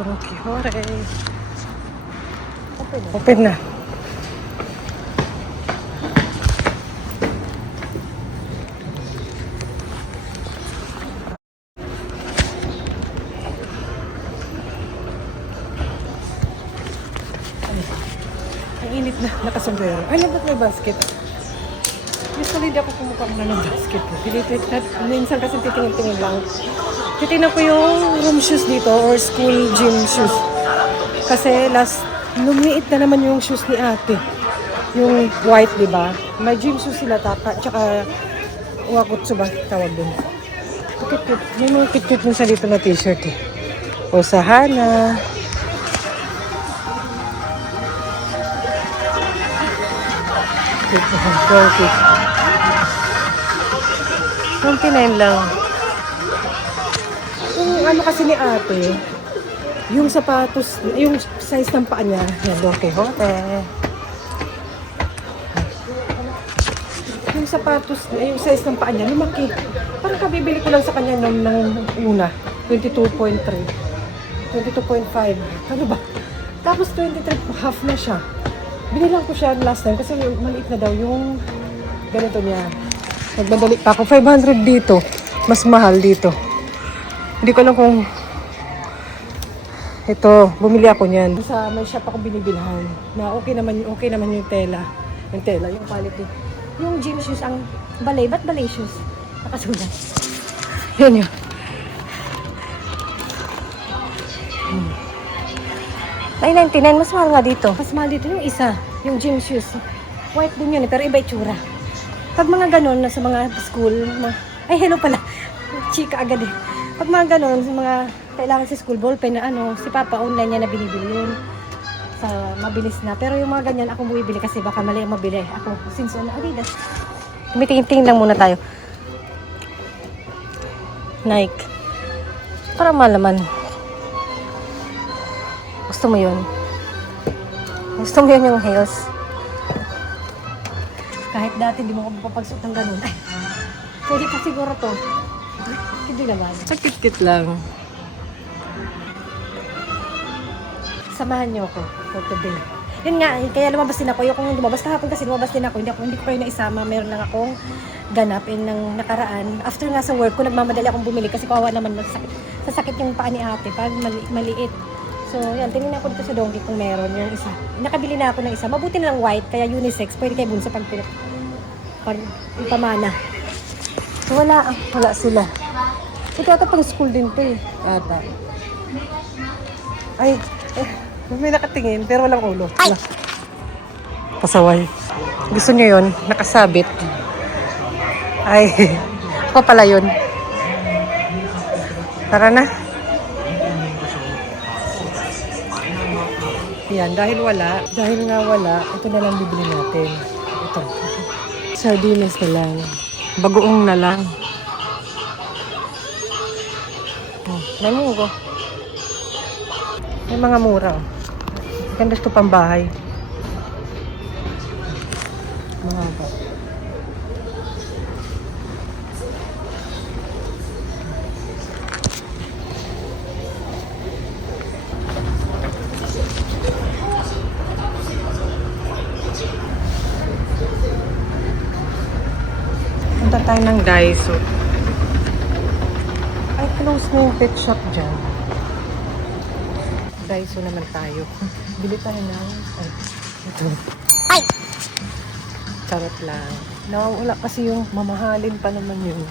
Don Quijote. Open na. Ang init na, nakasombrero. Ay, ba't may basket? Usually, di ako kumukha na ng basket. Minsan kasi titingin-tingin lang. Titingnan ko yung room shoes dito or school gym shoes. Kasi lumiit na naman yung shoes ni ate. Yung white, di ba? May gym shoes sila, tsaka wakutsu ba tawag dun. Kit-kit. May mga kit-kit sa dito na t-shirt eh. O sa Hana. $29 lang. Yung ano kasi ni ate, yung sapatos, yung size ng paa niya, yan, Don Quijote. Yung sapatos, yung size ng paa niya, lumaki. Parang kabibili ko lang sa kanya ng una, 22.3, 22.5, ano ba? Tapos 23, half na siya. Binilang ko siya last time kasi maliit na daw yung ganito niya. Nagmadali pa ako. 500 dito. Mas mahal dito. Hindi ko alam kung ito, bumili ako niyan. Sa may shop ako binibilhan na okay naman yung tela. Yung tela, yung quality. Yung gym shoes ang balay. Ba't balay shoes? Nakasulat. Yan yun. $9.99, mas mahal nga dito. Mas mahal dito yung isa, yung gym shoes. White din yun, pero iba itsura. Pag mga ganon, sa mga school, ay hello pala, chika agad eh. Pag mga ganon, sa mga kailangan sa school, ballpen na si Papa online niya na binibili yun. Sa mabilis na. Pero yung mga ganyan, ako bumibili kasi baka mali ang mabili. Ako, since Adidas. Tumitingin lang muna tayo. Nike. Para malaman. Gusto mo yun? Gusto mo yun yung heels? Kahit dati di mo ko mapapagsuot ng ganun. Ay, pwede pa siguro to. Hindi naman. Sakit-kit lang. Samahan niyo ako for today. Yun nga, kaya lumabas din ako. Yung lumabas kahapon kasi lumabas din ako. Hindi ko kayo naisama. Meron lang akong ganapin ng nakaraan. After nga sa work ko, nagmamadali akong bumili kasi kawawa naman sasakit yung paa ni ate pag maliit. So, yan, tinignan ko dito sa Donki kung meron yung isa. Nakabili na ako ng isa. Mabuti na lang white, kaya unisex. Pwede kayo bunso pag ipamana. So, wala sila. Ito ata pang school din to eh. Ata. Ay, may nakatingin, pero walang ulo. Wala. Pasaway. Gusto niyo yun? Nakasabit. Ay, ako pala yun. Tara na. Yan, dahil nga wala, ito na lang bibili natin. Ito. Sardines na lang. Bagoong na lang. May munggo. May mga mura. Ganda ito pang bahay. Mga ba. Punta tayo ng Daiso. Ay, close na yung pet shop dyan. Daiso naman tayo. Bili tayo ng... Ay, ito. Ay! Charot lang. Wala kasi yung mamahalin pa naman yun.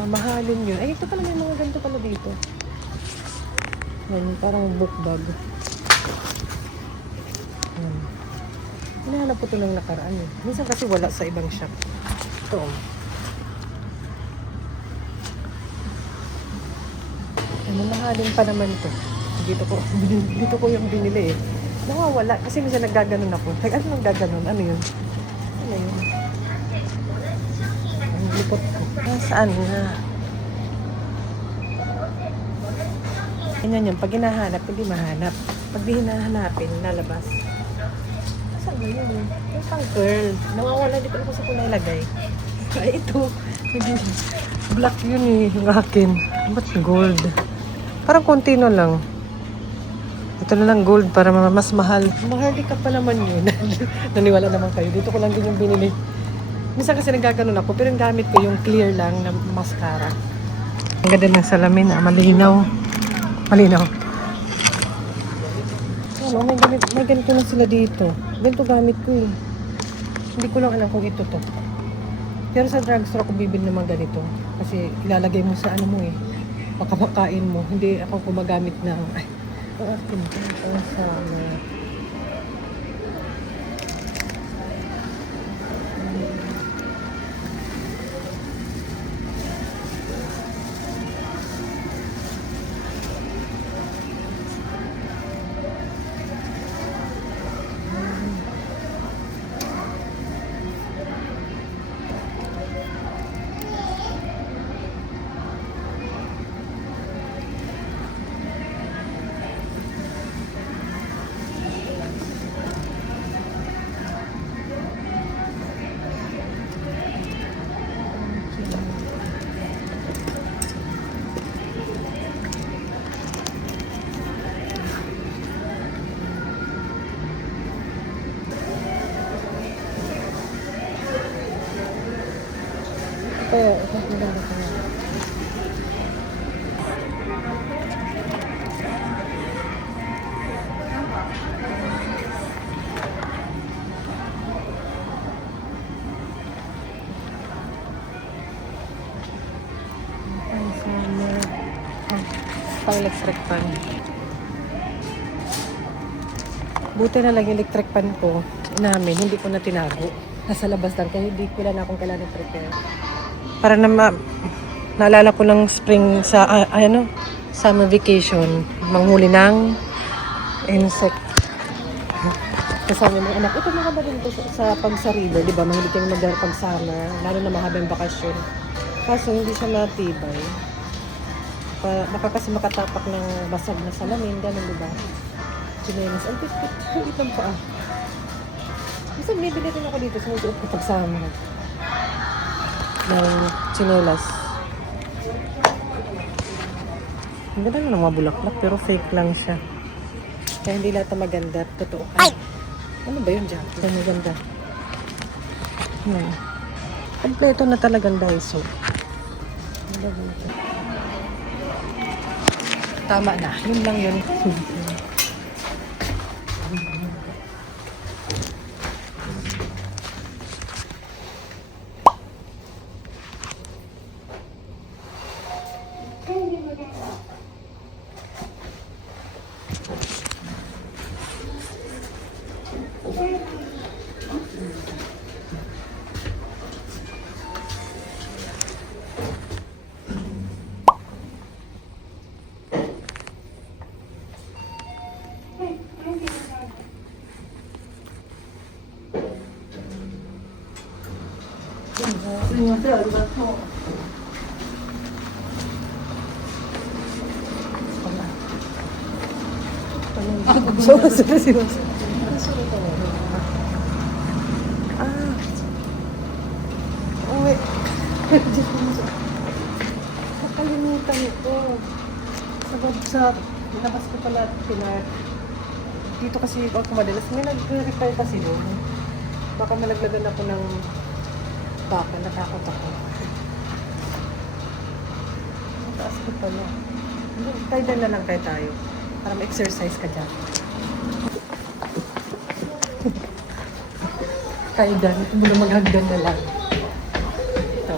Mamahalin yun. Ay, ito pala may mga ganito pala dito. Yan, parang book bag. Yan. Hinahanap ko ito ng nakaraan eh. Minsan kasi wala sa ibang shop. Ito. Mamahalin pa naman ito. Dito ko yung binili eh. Nawawala. Kasi minsan naggaganon ako. Ay, ano naggaganon? Ano yun? Ano yun? Ang lipot ko. Saan na? Ganyan yun. Pag hinahanap, hindi mahanap. Pag di hinahanapin, lalabas. Saan na yun? Yung pang girl. Nawawala. Dito ako sa kulay lagay. Ay, ito. Black yun eh. Yung akin. Ba't gold? Parang konti na lang. Ito na lang gold para mas mahal. Maharlika pa naman yun. Naniwala naman kayo. Dito ko lang din yung binili. Minsan kasi nagkaganon ako, pero yung gamit ko yung clear lang na mascara. Ang ganda ng salamin, malinaw. Malinaw. Ano, may ganito na sila dito. Ganito gamit ko eh. Hindi ko lang alam kung ito to. Pero sa drugstore ako bibili naman ganito. Kasi ilalagay mo sa ano mo eh. Makamakain mo. Hindi ako gumagamit ng... Ay, ang akin. Ang sama. Kaya, mas maganda ko yan. Ang sama. Pang-electric fan. Buti na lang yung electric fan ko namin, hindi ko na tinago. Nasa labas lang, kaya hindi ko na akong kailangan prepare. Para na naalala ko ng spring sa summer vacation, manghuli ng insect. Kasama yung mga anak, ito mga din ito sa pagsarilo, di ba? Mahilig kang mag-dara pag summer, lalo na mahabang bakasyon. Kaso hindi siya matibay. Baka kasi makatapak ng basag na salamin, gano'n, di ba? Chinelas, ang pit-pit ng paa. Minsan bibili rin ako dito, sinusuot ko pag summer. Ng chinelas. Ang ganda ng mga bulaklak pero fake lang siya. Kaya hindi lahat na maganda. Totoo. Ay! Ano ba yun dyan? Ang maganda. Kompleto na talagang Daiso. Tama na. Yun lang yun. Uwi. Nakalimutan ito. Sa labas ko pala dito kasi ako madalas may nag-repair kasi doon. Baka malaglagan ako ng baka, natakot ako. Ang taas ko pala. Tayo na lang kayo tayo. Para ma-exercise ka dyan. Tayo dyan. Mula maghagdan na lang. Ito.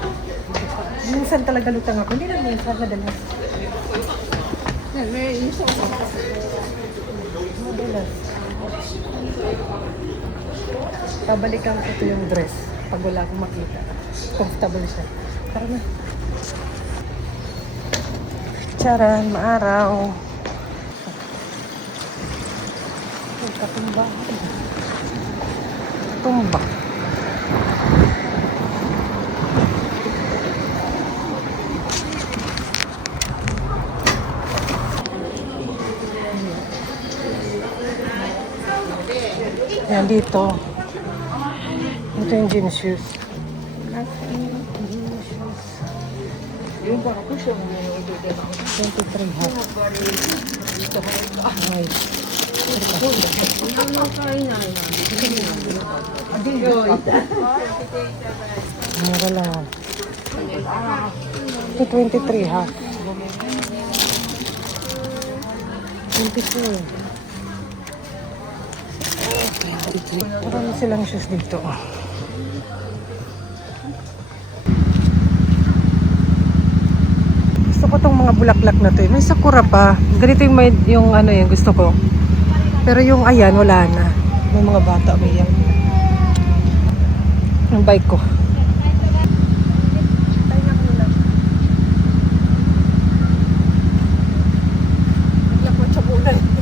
Minsan talaga lutang ako. Hindi lang minsan. Madalas. Madalas. Pabalikan ko ito yung dress. Pag wala akong makita. Comfortable siya. Tara na. Charan, maaraw. Katumba. Tumba. Yan dito. Ito yung jeans shoes. Yung baka ko siya 23 hat. Ay. Mura lang. Ito 23 ha. 24. 23. Marami silang shoes dito. Gusto ko tong mga bulaklak na to. May sakura pa. Ganito yung ano yung gusto ko. Pero yung ayan, wala na. May mga bata umiyak. Ang bike ko.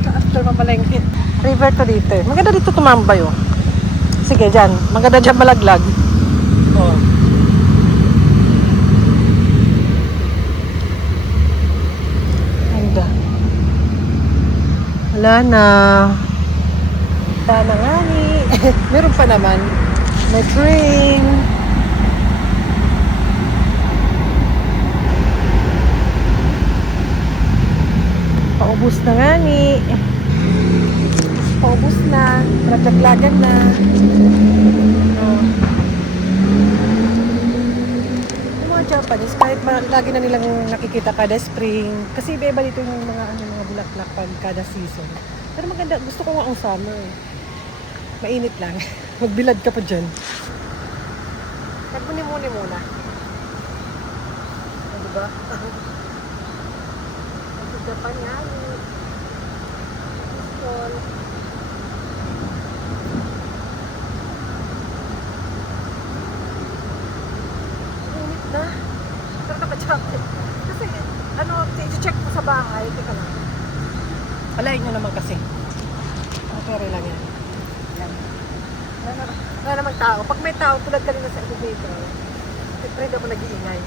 After mamalengkit. River to dito eh. Maganda dito tumambay oh. Sige, dyan. Maganda dyan malaglag. Oh. Ganda. Wala na. Wala na nga ni. Meron pa naman. May train. Paubos na nga ni. Paubos na. Nagdaglagan na. Oh. Yung mga Japanese, kahit lagi na nilang nakikita kada spring. Kasi iba-iba dito yung mga bulaklak pag kada season. Pero maganda. Gusto ko nga ang summer eh. Mainit lang. Magbilad ka pa dyan. Nagmuni-muni muna. Diba? Japan yan. School. Init na. Pero naka-jacket. Kasi, i-check mo sa bahay. Teka lang. Alayin nyo naman kasi. Pero lang yan. Yan. Wala namang tao. Pag may tao, tulad kanina sa elevator, siyempre hindi ako nag-iingay.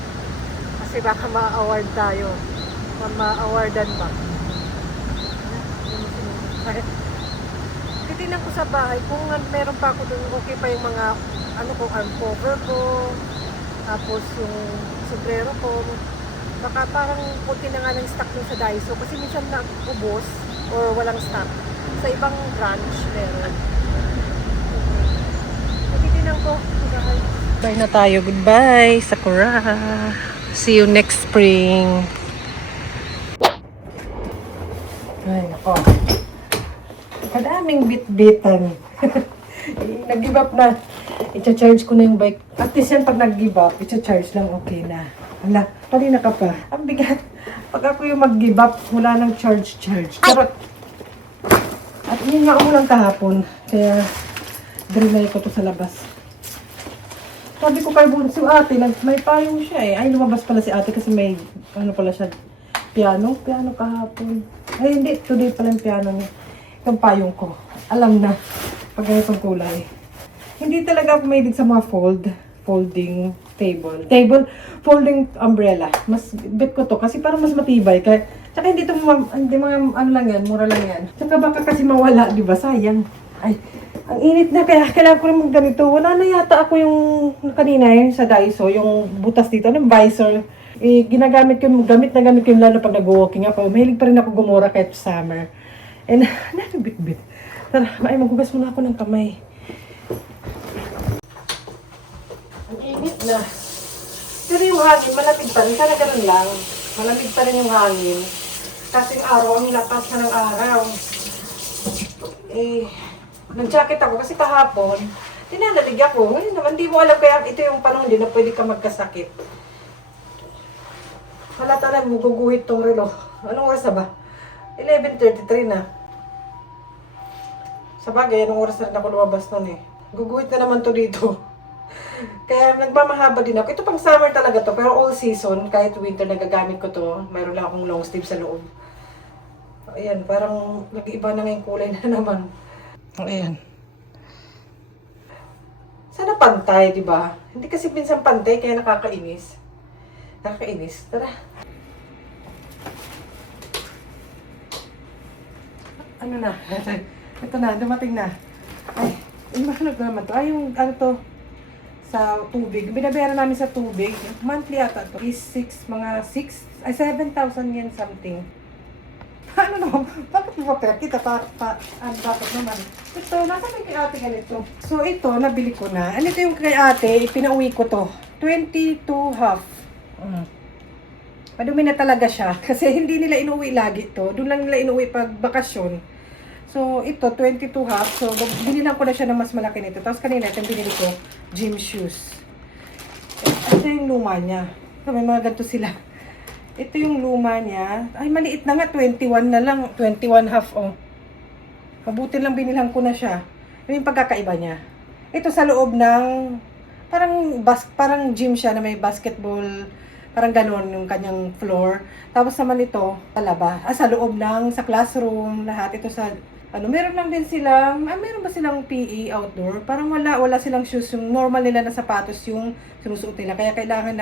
Kasi baka ma-award tayo. Ma-awardan ba? Titignan ko sa bahay kung meron pa ako dun, okay pa yung mga arm cover ko, tapos yung sombrero ko. Baka parang konti na nga ng stock dun sa Daiso kasi minsan na-ubos or walang stock. Sa ibang branch meron. Titignan ko. Bye na tayo. Goodbye, Sakura. See you next spring. Ay, nako. Kadaming bit-bitan. Nag-give up na. I-charge ko na yung bike. At least yan pag nag-give up, i-charge lang okay na. Hala, kanina ka pa. Ang bigat. Pag ako yung mag-give up, wala nang charge. Pero, at yun nga ulang kahapon. Kaya, drinay ko to sa labas. Sabi ko kay si ate, may payong siya eh. Ay, lumabas pala si ate kasi may, pala siya, piano kahapon. Ay, hindi. Today pala yung piano niya. Yung payong ko. Alam na. Pag ganitong kulay. Hindi talaga ako mahilig sa mga folding folding umbrella. Mas bet ko to kasi parang mas matibay. Kaya, tsaka hindi mga ano lang yan, mura lang yan. Tsaka baka kasi mawala, di ba? Sayang. Ay, ang init na kaya kailangan ko naman ganito. Wala na yata ako yung kanina sa Daiso, yung butas dito, ng visor. Gamit na gamit ko yung lalo pag nag-walking ako. Mahilig pa rin ako gumura kahit summer. And, nakabit-bit. Tara, maghugas muna ako ng kamay. Ang init na. Pero yung hangin, malamig pa rin. Sana ganun lang. Malamig pa rin yung hangin. Kasi araw, ang lakas na ng araw. Nag-jacket ako kasi kahapon, tinalalig ako. Ngayon naman, di mo alam kaya ito yung panahon din na pwede ka magkasakit. Halata na mo, guguhit tong relo. Anong oras na ba? 11:33 na. Sa bagay, anong oras na rin ako lumabas nun eh. Guguhit na naman to dito. Kaya nagmamahaba din ako. Ito pang summer talaga to, pero all season, kahit winter nagagamit ko to. Mayroon lang akong long sleeve sa loob. Ayan, parang nag-iba na ngayong kulay na naman. Ayan. Sana pantay, di ba? Hindi kasi minsan pantay, kaya nakakainis. Tara. Ano na? Ito na, dumating na. Ay, yung ano naman to? Ay, yung ano to? Sa tubig. Binabayaran namin sa tubig. Monthly ata to. Is 7,000 yen something. Paano ano naman, bakit mo pa kita bakit naman? Ito, nasa may kay ate ganito. So ito, nabili ko na. Ano ito yung kay ate, pinauwi ko to. 22 half. Madumi na talaga siya. Kasi hindi nila inuwi lagi to. Doon lang nila inuwi pag bakasyon. So ito, 22 half. So binilang ko na siya ng mas malaki nito. Tapos kanina, itong binili ko, gym shoes. Ito yung luma niya. So, may mga ganito sila. Ito yung luma niya. Ay, maliit na nga. 21 na lang. 21 half, oh. Mabuti lang binilang ko na siya. Yung pagkakaiba niya. Ito sa loob ng parang gym siya na may basketball, parang ganon yung kanyang floor. Tapos naman ito, sa loob sa classroom, lahat ito sa, meron lang din silang, meron ba silang PE outdoor? Parang wala silang shoes, yung normal nila na sapatos yung sinusuot nila. Kaya kailangan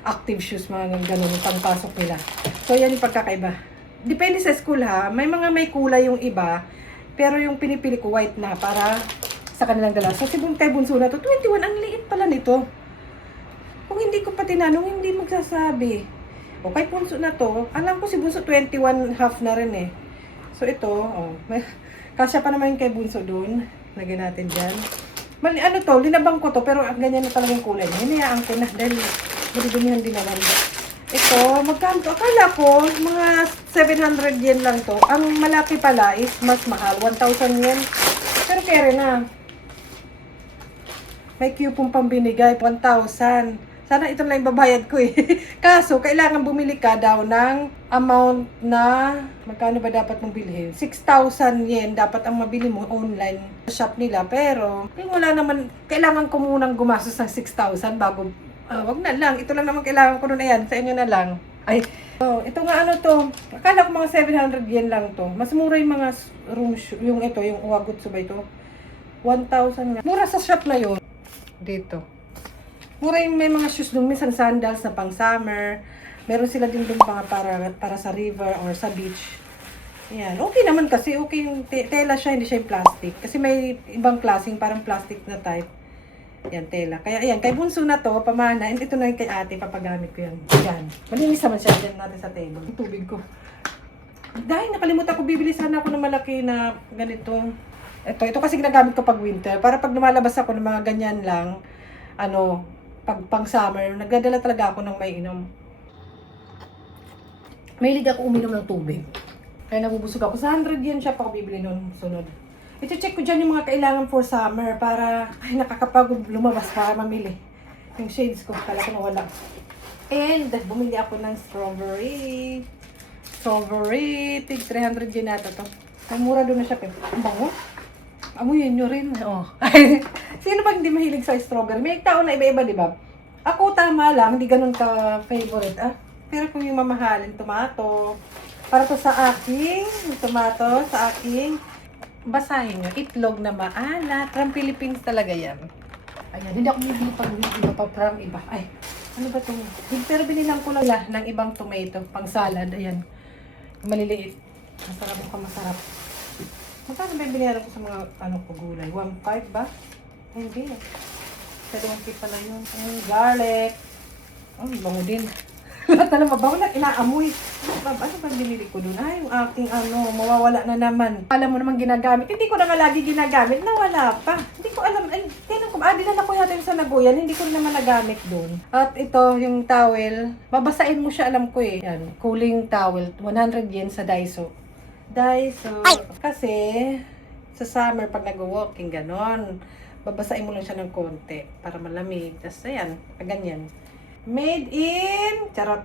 active shoes, mga ganon, yung pangpasok nila. So, yan yung pagkakaiba. Depende sa school ha, may kulay yung iba, pero yung pinipili ko white na para sa kanilang dala. So, si kay Bunso na to, 21, ang liit pala nito. Kung hindi ko pa tinanong, hindi magsasabi. O, kay Bunso na to, alam ko si Bunso 21 half na rin eh. So, ito, kasya pa naman yung kay Bunso doon. Lagyan natin dyan. Linabang ko to, pero ganyan na talaga yung kulay niya. Hinayaan ko na dahil madidumihan din naman. Ito, magkano to? Akala ko, mga 700 yen lang to. Ang malaki pala is mas mahal, 1,000 yen. Pero kere na. May coupon pang binigay, 1,000. Sana ito lang babayad ko eh. Kaso, kailangan bumili ka daw ng amount na, magkano ba dapat mong bilhin? 6,000 yen dapat ang mabili mo online sa shop nila. Pero, wala naman, kailangan ko munang gumastos ng 6,000 bago, wag na lang. Ito lang naman kailangan ko nun. Ayan, sa inyo na lang. Ay, ito nga to. Akala ko mga 700 yen lang to. Mas mura yung mga room shoe, yung Uwagutsu ba ito? 1,000 nga. Mura sa shop na yun. Dito. Mura yung may mga shoes doon, minsan sandals na pang summer. Meron sila din doon para sa river or sa beach. Ayan. Okay naman kasi, okay yung tela siya, hindi siya yung plastic. Kasi may ibang klaseng parang plastic na type. Ayan, tela. Kaya ayan, kay Bunso na to, pamana, and ito na yung kay ate, papagamit ko yan. Ayan. Malinis naman siya, dyan natin sa table. Yung tubig ko. Dahil nakalimutan ko, bibili sana ako ng malaki na ganito. Ito kasi ginagamit ko pag winter. Para pag lumalabas ako ng mga ganyan lang, pang summer, nagdadala talaga ako ng may inom. Mahilig ako uminom ng tubig. Kaya nabubusog ako. Sa 100 yen siya pa ako bibili nun sunod. I-check ko dyan yung mga kailangan for summer para, nakakapagod lumabas para mamili. Yung shades ko, kala ko nawala. And, bumili ako ng strawberry. Tig 300 yen nata to. Ang mura doon na siya. Ang bango. Amuyin nyo rin. Oh. Sino ba hindi mahilig sa strawberry? May tao na iba-iba, di ba? Ako tama lang, hindi ganun ka-favorite. Pero kung yung mamahalin, tomato. Para to sa aking, tomato, sa aking, basahin nyo, itlog na maalat. From Philippines talaga yan. Ayan, hindi ako bibili pag iba pa from iba. Ay, ano ba ito? Pero binilang ko lang ng ibang tomato, pang salad. Ayan, maliliit. Masarap. Magkano ba yung binayaran ko sa mga gulay? 1.5 ba? Hindi. Sa 20 pala yun. Garlic. Bango din. Lahat na lang mabango na, inaamoy. Ano ba binili ko dun? Ay, yung aking mawawala na naman. Alam mo naman ginagamit. Hindi ko na nga lagi ginagamit. Nawala pa. Hindi ko alam. Dinala ko yata yung sa Nagoyan. Hindi ko naman nagamit dun. At ito, yung towel. Babasain mo siya, alam ko eh. Yan, cooling towel. 100 yen sa Daiso. Kasi sa summer pag nag-walking ganon, babasain mo lang siya ng konti para malamig. Tapos ayan, ganyan. Made in charot.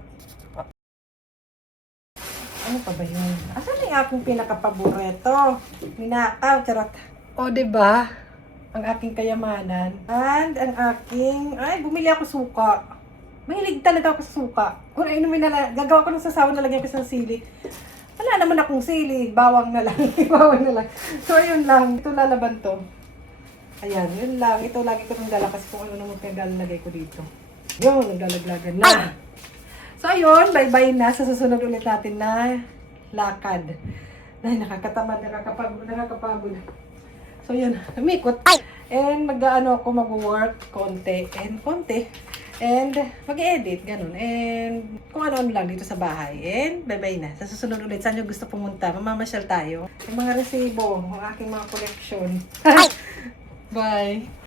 Ano pa ba yun? Asan yung aking pinaka-paborito? Ninakaw, charot. O, diba? Ang aking kayamanan. And ang aking, bumili ako suka. Mahilig talaga ako sa suka. Kung gagawa ko ng sasawa, nalagyan ko sa sili. Wala naman akong sili, bawang na lang. So, ayun lang. Ito lalaban to. Ayan, yun lang. Ito lagi ko nang dala kasi kung ano naman pinaglalagay ko dito. Yun, naglalaglagan na. So, ayun. Bye-bye na. Sa susunod ulit natin na lakad. Dahil nakakatamad, nakakapagod. So, yun. Umikot. And mag-work konti. And konti. And mag-edit, ganun. And kung ano-ano lang dito sa bahay. And bye-bye na. Sa susunod ulit, saan nyo gusto pumunta? Mamamasyal tayo. Yung mga resibo, ang aking mga collection. Bye!